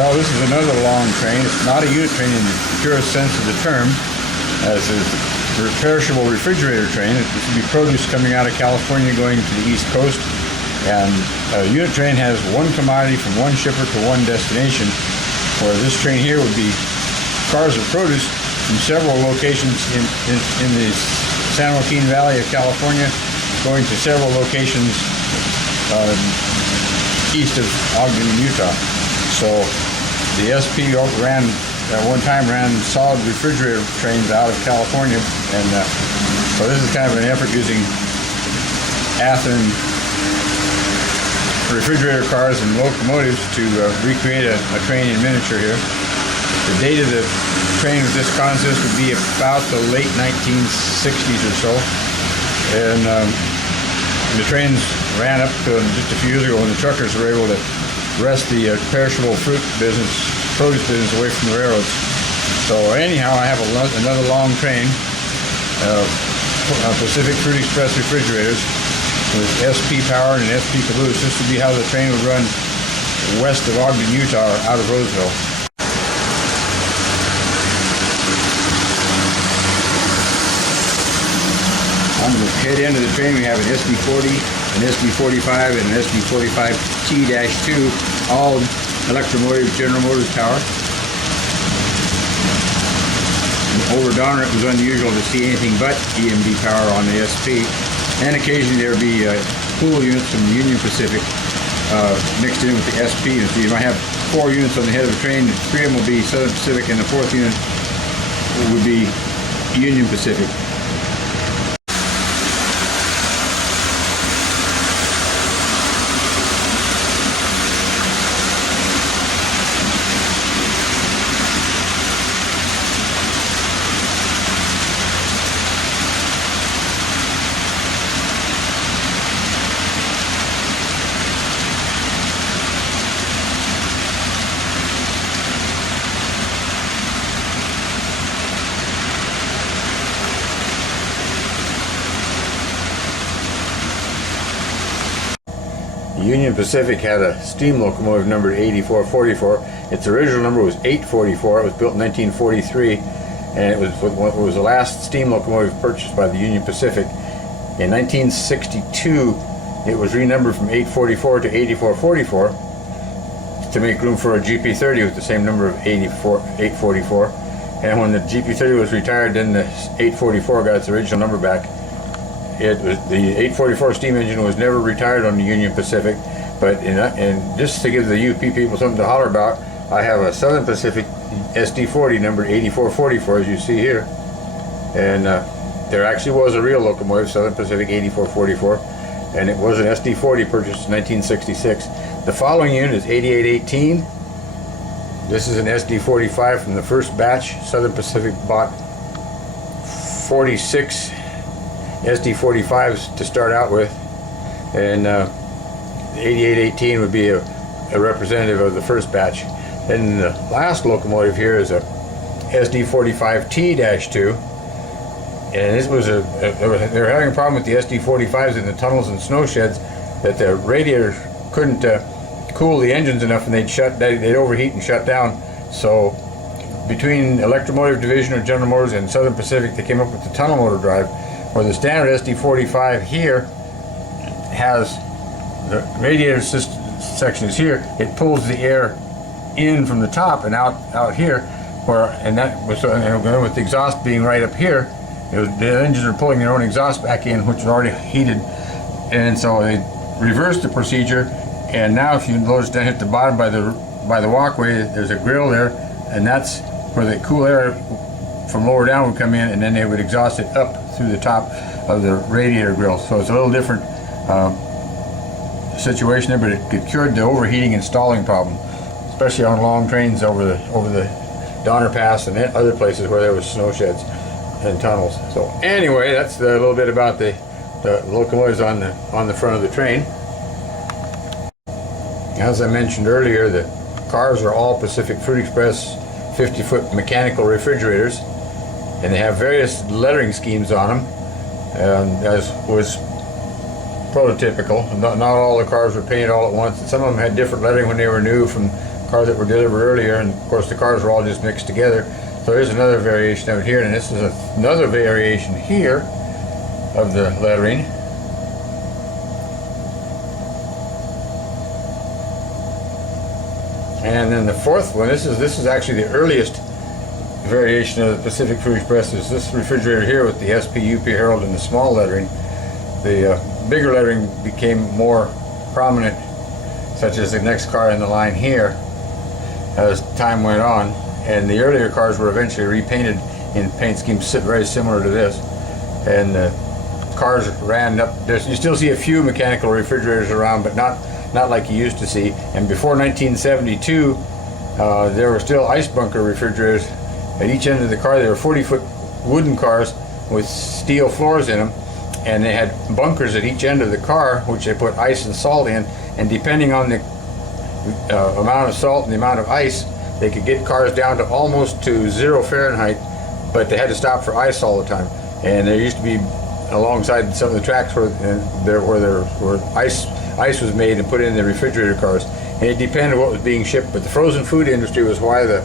Well, this is another long train. It's not a unit train in the purest sense of the term, as a perishable refrigerator train. This would be produce coming out of California going to the East Coast. And a unit train has one commodity from one shipper to one destination, where this train here would be cars of produce from several locations in the San Joaquin Valley of California, going to several locations east of Ogden, Utah. So the SP at one time ran solid refrigerator trains out of California, and so this is kind of an effort using Athearn refrigerator cars and locomotives to recreate a train in miniature here. The date of the train with this consist would be about the late 1960s or so, and the trains ran up to just a few years ago when the truckers were able to wrest the perishable produce business away from the railroads. So anyhow, I have another long train of Pacific Fruit Express refrigerators with SP power and an SP caboose. This would be how the train would run west of Ogden, Utah, or out of Roseville. On the head end of the train, we have an SD40, an SD45, and an SD45T-2, all electromotive General Motors power. And over Donner, it was unusual to see anything but EMD power on the SP. And occasionally there would be pool units from the Union Pacific mixed in with the SP. So you might have 4 units on the head of the train, 3 of them will be Southern Pacific, and the 4th unit would be Union Pacific. Union Pacific had a steam locomotive numbered 8444. Its original number was 844. It was built in 1943, and it was the last steam locomotive purchased by the Union Pacific. In 1962, it was renumbered from 844 to 8444 to make room for a GP30 with the same number of 844. And when the GP30 was retired, then the 844 got its original number back. The 844 steam engine was never retired on the Union Pacific, but and just to give the UP people something to holler about, I have a Southern Pacific SD40 numbered 8444, as you see here, and there actually was a real locomotive, Southern Pacific 8444, and it was an SD40 purchased in 1966. The following unit is 8818. This is an SD45 from the first batch. Southern Pacific bought 46 SD45s to start out with, and 8818 would be a representative of the first batch. Then the last locomotive here is a SD45T-2, and this was they were having a problem with the SD45s in the tunnels and snow sheds, that the radiators couldn't cool the engines enough, and they'd overheat and shut down. So between Electromotive Division of General Motors and Southern Pacific, they came up with the tunnel motor drive, where the standard SD45 here has the radiator section is here. It pulls the air in from the top and out here, and with the exhaust being right up here, the engines are pulling their own exhaust back in, which is already heated, and so they reversed the procedure. And now, if you notice down at the bottom by the walkway, there's a grill there, and that's where the cool air from lower down would come in, and then they would exhaust it up through the top of the radiator grill. So it's a little different situation there, but it cured the overheating and stalling problem, especially on long trains over the Donner Pass and other places where there was snow sheds and tunnels. So anyway, that's a little bit about the locomotives on the front of the train. As I mentioned earlier, the cars are all Pacific Fruit Express 50-foot mechanical refrigerators, and they have various lettering schemes on them, as was prototypical. Not all the cars were painted all at once, and some of them had different lettering when they were new, from cars that were delivered earlier, and of course the cars were all just mixed together. So here's another variation of it here, and this is another variation here of the lettering. And then the fourth one, this is actually the earliest variation of the Pacific Fruit Express, is this refrigerator here with the SP, UP, Herald, and the small lettering. The bigger lettering became more prominent, such as the next car in the line here, as time went on, and the earlier cars were eventually repainted in paint schemes very similar to this, and the cars ran up. You still see a few mechanical refrigerators around, but not like you used to see. And before 1972, there were still ice bunker refrigerators at each end of the car. They were 40-foot wooden cars with steel floors in them, and they had bunkers at each end of the car, which they put ice and salt in, and depending on the amount of salt and the amount of ice, they could get cars down to almost to 0 Fahrenheit, but they had to stop for ice all the time. And there used to be, alongside some of the tracks where ice was made and put in the refrigerator cars, and it depended on what was being shipped. But the frozen food industry was why the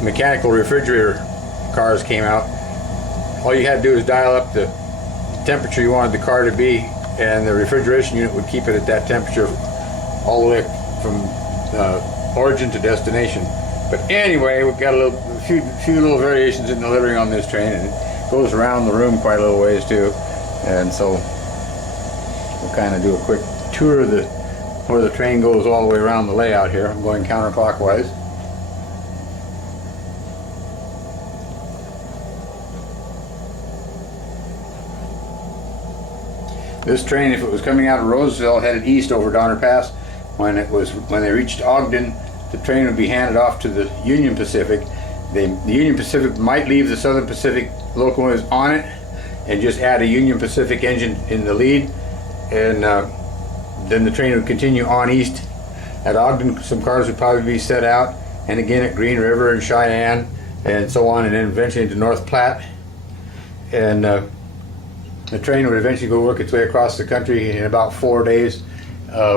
mechanical refrigerator cars came out. All you had to do is dial up the temperature you wanted the car to be, and the refrigeration unit would keep it at that temperature all the way from origin to destination. But anyway, we've got a few little variations in the lettering on this train, and it goes around the room quite a little ways too. And so we'll kind of do a quick tour of where the train goes all the way around the layout here. I'm going counterclockwise. This train, if it was coming out of Roseville, headed east over Donner Pass. When they reached Ogden, the train would be handed off to the Union Pacific. The Union Pacific might leave the Southern Pacific locomotives on it and just add a Union Pacific engine in the lead, and then the train would continue on east. At Ogden, some cars would probably be set out, and again at Green River and Cheyenne, and so on, and then eventually into North Platte. And the train would eventually go work its way across the country in about 4 days,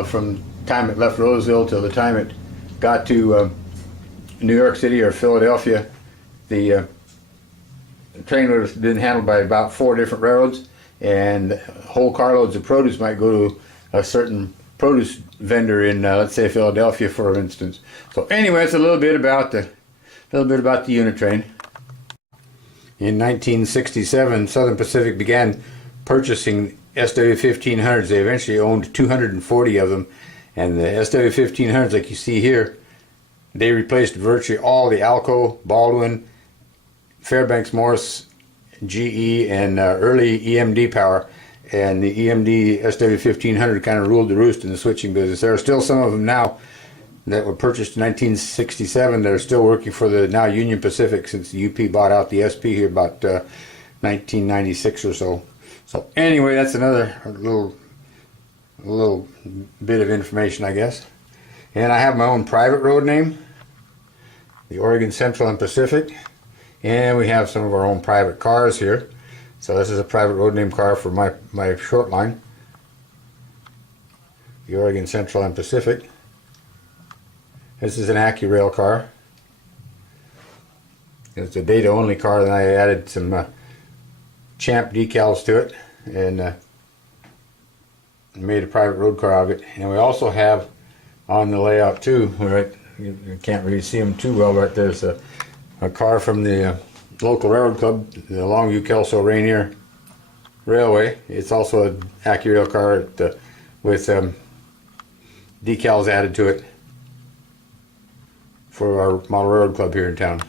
from the time it left Roseville till the time it got to New York City or Philadelphia. The train would have been handled by about 4 different railroads, and whole carloads of produce might go to a certain produce vendor in, let's say, Philadelphia, for instance. So anyway, it's a little bit about the unit train. In 1967, Southern Pacific began purchasing SW1500s. They eventually owned 240 of them, and the SW1500s, like you see here, they replaced virtually all the Alco, Baldwin, Fairbanks Morse, GE, and early EMD power. And the EMD SW1500 kind of ruled the roost in the switching business. There are still some of them now that were purchased in 1967 that are still working for the now Union Pacific, since the UP bought out the SP here about 1996 or so. So anyway, that's another little bit of information, I guess. And I have my own private road name, the Oregon Central and Pacific, and we have some of our own private cars here. So this is a private road name car for my short line, the Oregon Central and Pacific. This is an AccuRail car. It's a data only car, and I added some Champ decals to it, and made a private road car of it. And we also have on the layout too, right, you can't really see them too well, but there's a car from the local railroad club, the Longview Kelso Rainier Railway. It's also an AccuRail car with decals added to it for our model railroad club here in town.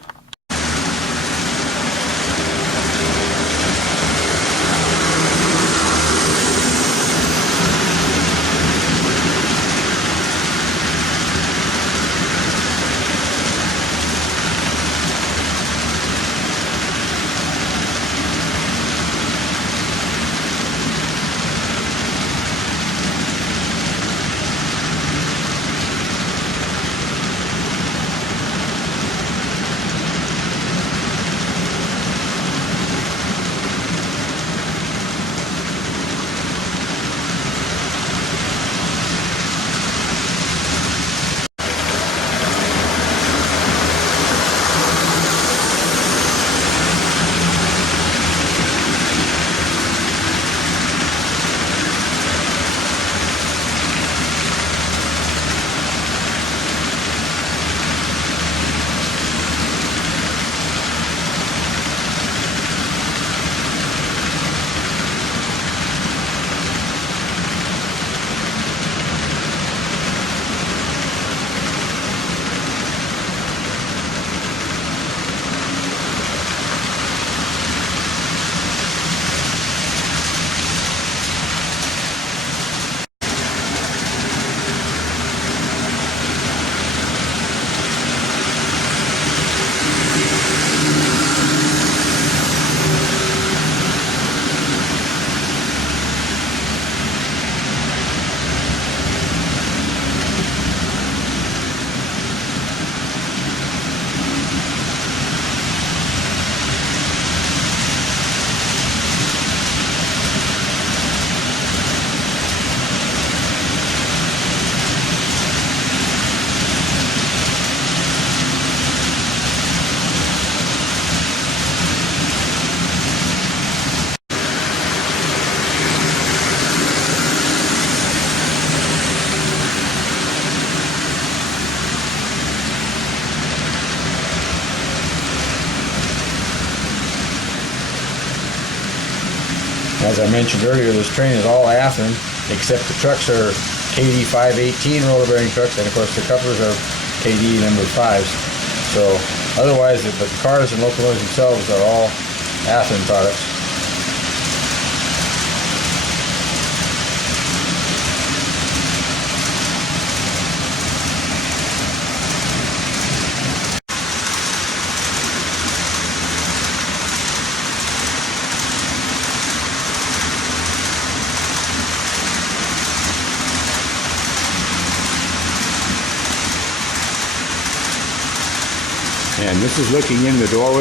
As I mentioned earlier, this train is all Athearn, except the trucks are KD 518 roller bearing trucks, and of course the couplers are KD number 5s. So otherwise, the cars and locomotives themselves are all Athearn products. And this is looking in the doorway.